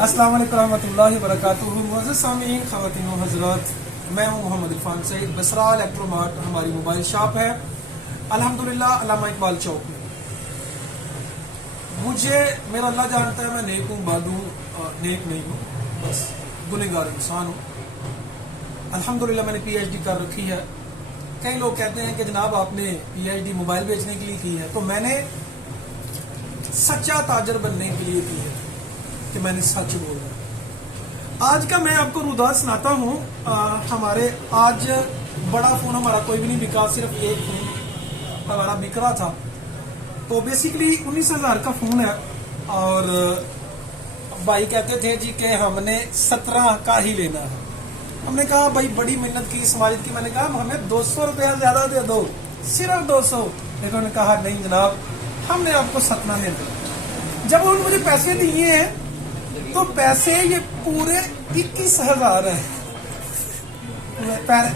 السلام علیکم ورحمۃ اللہ وبرکاتہ. معزز سامعین، خواتین و حضرات، میں ہوں محمد عرفان سعید. بسرا الیکٹرو مارٹ ہماری موبائل شاپ ہے، الحمدللہ علامہ اقبال چوک میں. مجھے میرا اللہ جانتا ہے میں نیک ہوں، بد ہوں، نیک نہیں ہوں، بس گنہگار انسان ہوں. الحمدللہ میں نے پی ایچ ڈی کر رکھی ہے. کئی لوگ کہتے ہیں کہ جناب آپ نے پی ایچ ڈی موبائل بیچنے کے لیے کی ہے، تو میں نے سچا تاجر بننے کے لیے کی ہے کہ میں نے سچ بولا. آج کا میں آپ کو روداد سناتا ہوں. ہمارے آج بڑا فون ہمارا کوئی بھی نہیں بکا، صرف ایک فون ہمارا بک رہا تھا. تو بیسیکلی 19,000 کا فون ہے، اور بھائی کہتے تھے جی کہ ہم نے 17 کا ہی لینا ہے. ہم نے کہا بھائی بڑی محنت کی، سماجت کی. میں نے کہا ہمیں 200 روپیہ زیادہ دے دو، صرف 200. لیکن انہوں نے کہا نہیں جناب، ہم نے آپ کو 17 دے دیا. جب انہوں نے مجھے پیسے دیے ہیں تو پیسے یہ پورے 21,000 ہیں.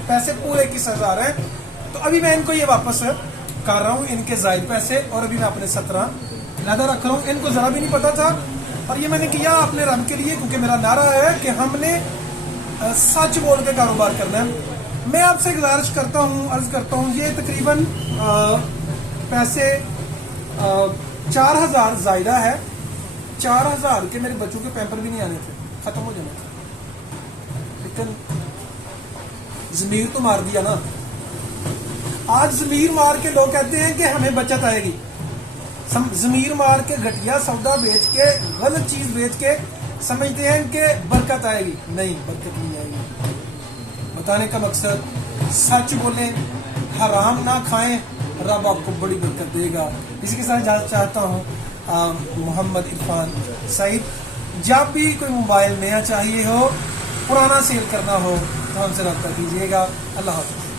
پیسے پورے 21,000 ہیں. تو ابھی میں ان کو یہ واپس کر رہا ہوں، ان کے زائد پیسے، اور ابھی میں اپنے 17 لہذا رکھ رہا ہوں. ان کو ذرا بھی نہیں پتا تھا، اور یہ میں نے کیا اپنے رب کے لیے، کیونکہ میرا نعرہ ہے کہ ہم نے سچ بول کے کاروبار کرنا ہے. میں آپ سے گزارش کرتا ہوں، عرض کرتا ہوں، یہ تقریباً پیسے 4,000 زائدہ ہے. 4,000 کے میرے بچوں کے پیمپر بھی نہیں آنے تھے، ختم ہو جانے تھے. لیکن ضمیر تو مار دیا نا. آج ضمیر مار کے لوگ کہتے ہیں کہ ہمیں بچت آئے گی. ضمیر مار کے گھٹیا سودا بیچ کے، غلط چیز بیچ کے سمجھتے ہیں کہ برکت آئے گی. نہیں، برکت نہیں آئے گی. بتانے کا مقصد سچ بولیں، حرام نہ کھائیں، رب آپ کو بڑی برکت دے گا. اسی کے ساتھ اجازت چاہتا ہوں. محمد عرفان سعید. جب بھی کوئی موبائل نیا چاہیے ہو، پرانا سیل کرنا ہو، تو ہم سے رابطہ کیجیے گا. اللہ حافظ.